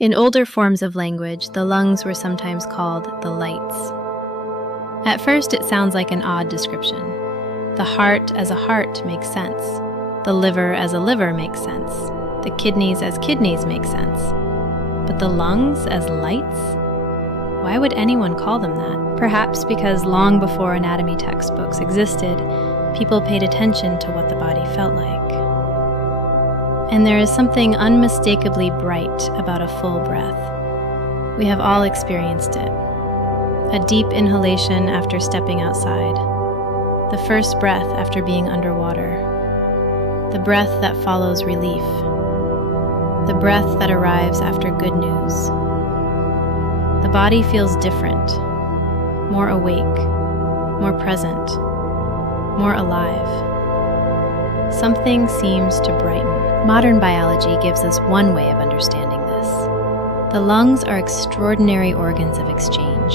In older forms of language, the lungs were sometimes called the lights. At first, it sounds like an odd description. The heart as a heart makes sense. The liver as a liver makes sense. The kidneys as kidneys make sense. But the lungs as lights? Why would anyone call them that? Perhaps because long before anatomy textbooks existed, people paid attention to what the body felt like. And there is something unmistakably bright about a full breath. We have all experienced it. A deep inhalation after stepping outside. The first breath after being underwater. The breath that follows relief. The breath that arrives after good news. The body feels different, more awake, more present, more alive. Something seems to brighten. Modern biology gives us one way of understanding this. The lungs are extraordinary organs of exchange.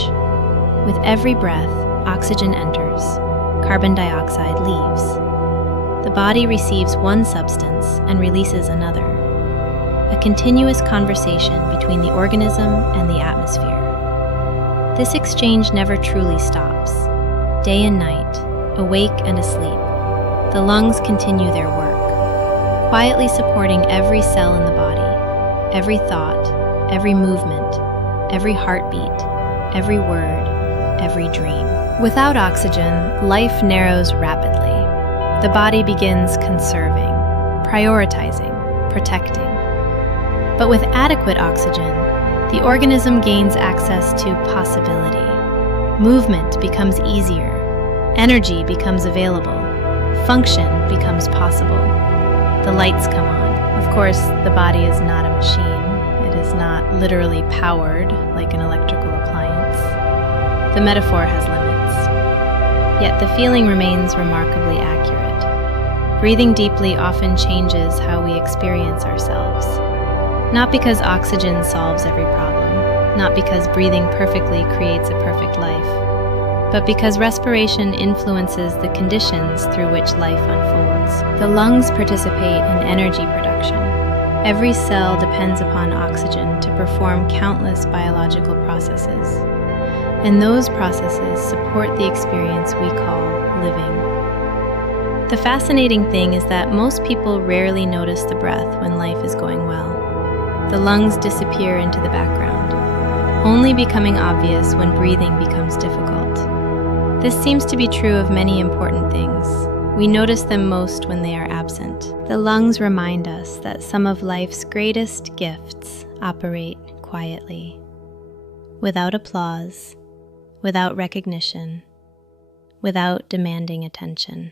With every breath, oxygen enters, carbon dioxide leaves. The body receives one substance and releases another. A continuous conversation between the organism and the atmosphere. This exchange never truly stops. Day and night, awake and asleep, the lungs continue their work, quietly supporting every cell in the body, every thought, every movement, every heartbeat, every word, every dream. Without oxygen, life narrows rapidly. The body begins conserving, prioritizing, protecting. But with adequate oxygen, the organism gains access to possibility. Movement becomes easier. Energy becomes available. Function becomes possible. The lights come on. Of course, the body is not a machine. It is not literally powered like an electrical appliance. The metaphor has limits. Yet the feeling remains remarkably accurate. Breathing deeply often changes how we experience ourselves. Not because oxygen solves every problem, not because breathing perfectly creates a perfect life, but because respiration influences the conditions through which life unfolds. The lungs participate in energy production. Every cell depends upon oxygen to perform countless biological processes, and those processes support the experience we call living. The fascinating thing is that most people rarely notice the breath when life is going well. The lungs disappear into the background, only becoming obvious when breathing becomes difficult. This seems to be true of many important things. We notice them most when they are absent. The lungs remind us that some of life's greatest gifts operate quietly, without applause, without recognition, without demanding attention.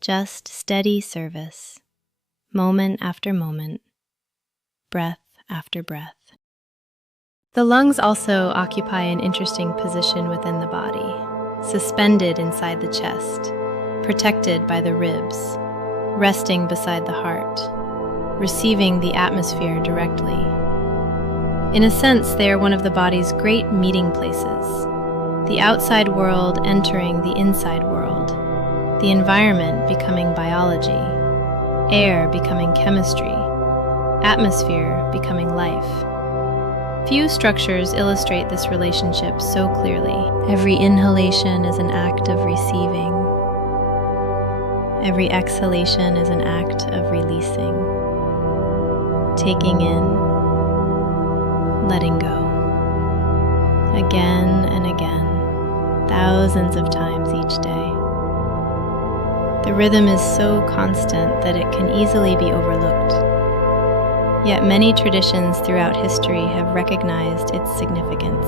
Just steady service, moment after moment, breath after breath. The lungs also occupy an interesting position within the body, suspended inside the chest, protected by the ribs, resting beside the heart, receiving the atmosphere directly. In a sense, they are one of the body's great meeting places, the outside world entering the inside world, the environment becoming biology, air becoming chemistry, atmosphere becoming life. Few structures illustrate this relationship so clearly. Every inhalation is an act of receiving. Every exhalation is an act of releasing. Taking in, letting go. Again and again, thousands of times each day. The rhythm is so constant that it can easily be overlooked. Yet many traditions throughout history have recognized its significance.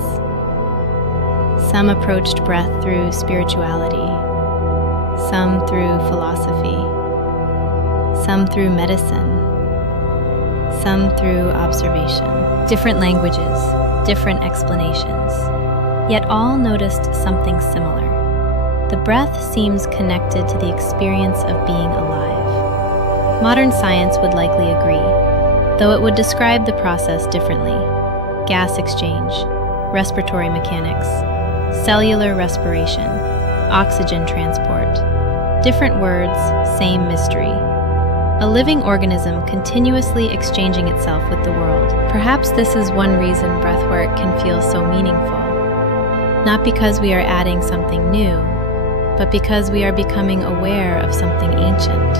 Some approached breath through spirituality, some through philosophy, some through medicine, some through observation. Different languages, different explanations, yet all noticed something similar. The breath seems connected to the experience of being alive. Modern science would likely agree, though it would describe the process differently. Gas exchange, respiratory mechanics, cellular respiration, oxygen transport. Different words, same mystery. a living organism continuously exchanging itself with the world. Perhaps this is one reason breathwork can feel so meaningful. Not because we are adding something new, but because we are becoming aware of something ancient,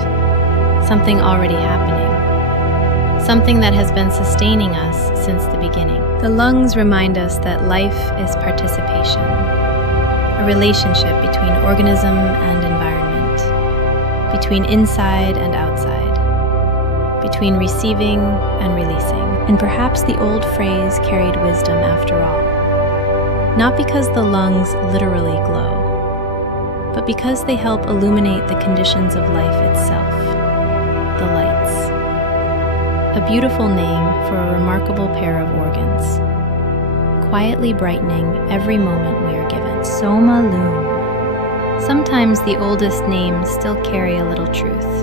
something already happening, something that has been sustaining us since the beginning. The lungs remind us that life is participation, a relationship between organism and environment, between inside and outside, between receiving and releasing. And perhaps the old phrase carried wisdom after all. Not because the lungs literally glow, but because they help illuminate the conditions of life itself, the lights. A beautiful name for a remarkable pair of organs, quietly brightening every moment we are given. Somalume. Sometimes the oldest names still carry a little truth.